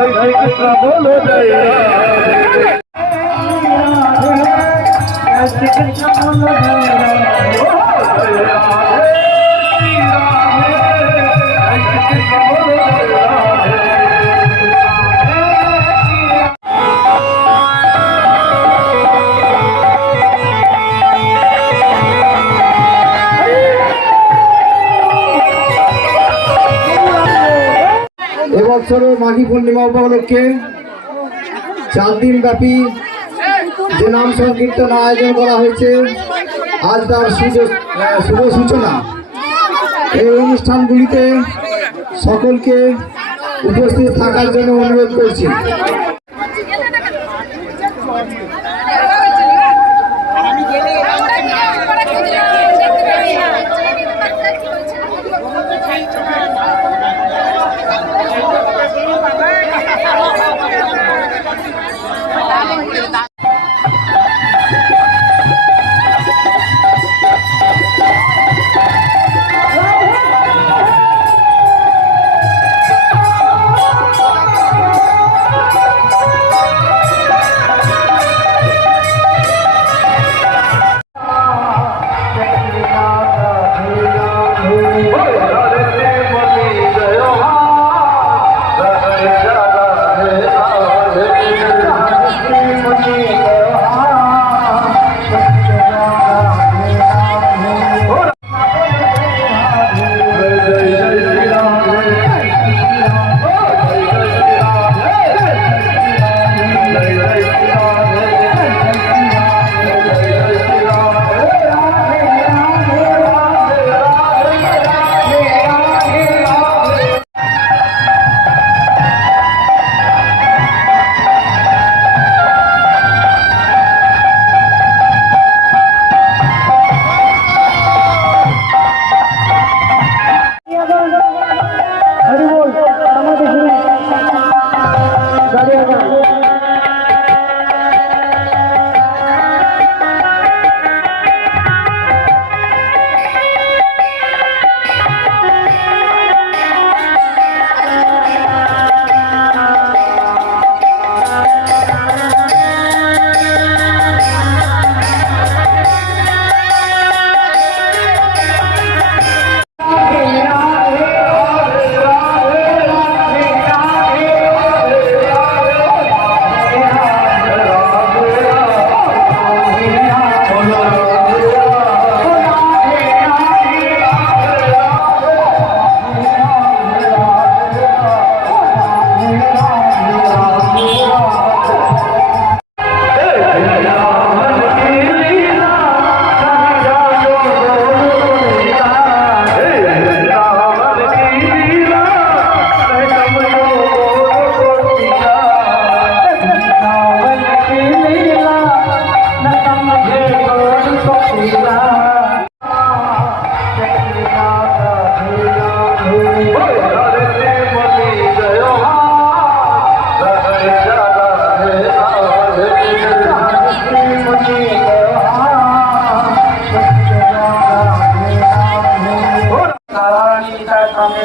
जय कृष्ण बोलो जय राधे जय कृष्ण बोलो जय राधे এবছর মাঘী পূর্ণিমা উপলক্ষে 4 দিন ব্যাপী যে নাম সংকীর্তন আয়োজন করা হয়েছে, আজ তার শুভ সূচনা। এই অনুষ্ঠানগুলিতে সকলকে উপস্থিত থাকার জন্য অনুরোধ করছি।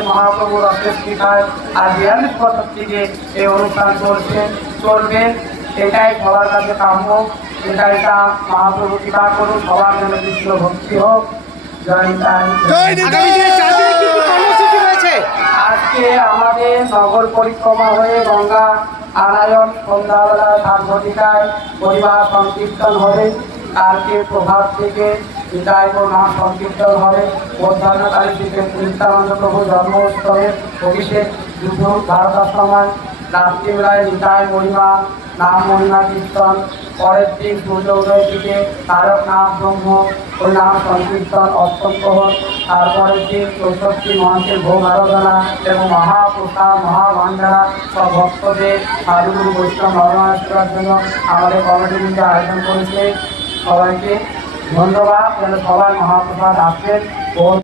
महाप्रभु रथेष्ठाय आज 42 বছর থেকে এই অনুষ্ঠান চলবে। এটাই সবার কাছে কাম্য, এটাই তা মহাপ্রভু কৃপা করুন, সবার জন্য কৃষ্ণ ভক্তি হোক। আজকে আমাদের নগর পরিক্রমা হয়ে গঙ্গা আনায়ন সন্ধ্যাবেলায় 7 ঘটিকায় পরিবার সংকীর্তন হবে। কালকে প্রভাত থেকে বিদায় নাম সংকীর্তন হবে। মধ্যাহ্নকালী থেকে নিত্যানন্দ প্রভু জন্ম উৎসবের অভিষেক দুপুর 12টার সময়। রাত্রিবেলায় নিতাই মহিমা নাম মহিমা কীর্তন। পরের দিন সূর্য উদয়ের দিকে তারক নাম ব্রহ্ম ওই নাম সংকীর্তন অষ্টম প্রহর। তারপরের দিন 64 মহান্তের ভোগ আরাধনা এবং মহাপ্রসাদ মহাভান্ডারা সব ভক্তদের সাধুগুরু বৈষ্ণব নরনারায়ণ সেবার জন্য আমাদের কমিটি আয়োজন করেছে। সবাইকে ধন্যবাদ, যেন সবাই মহাপ্রসাদ আসবেন।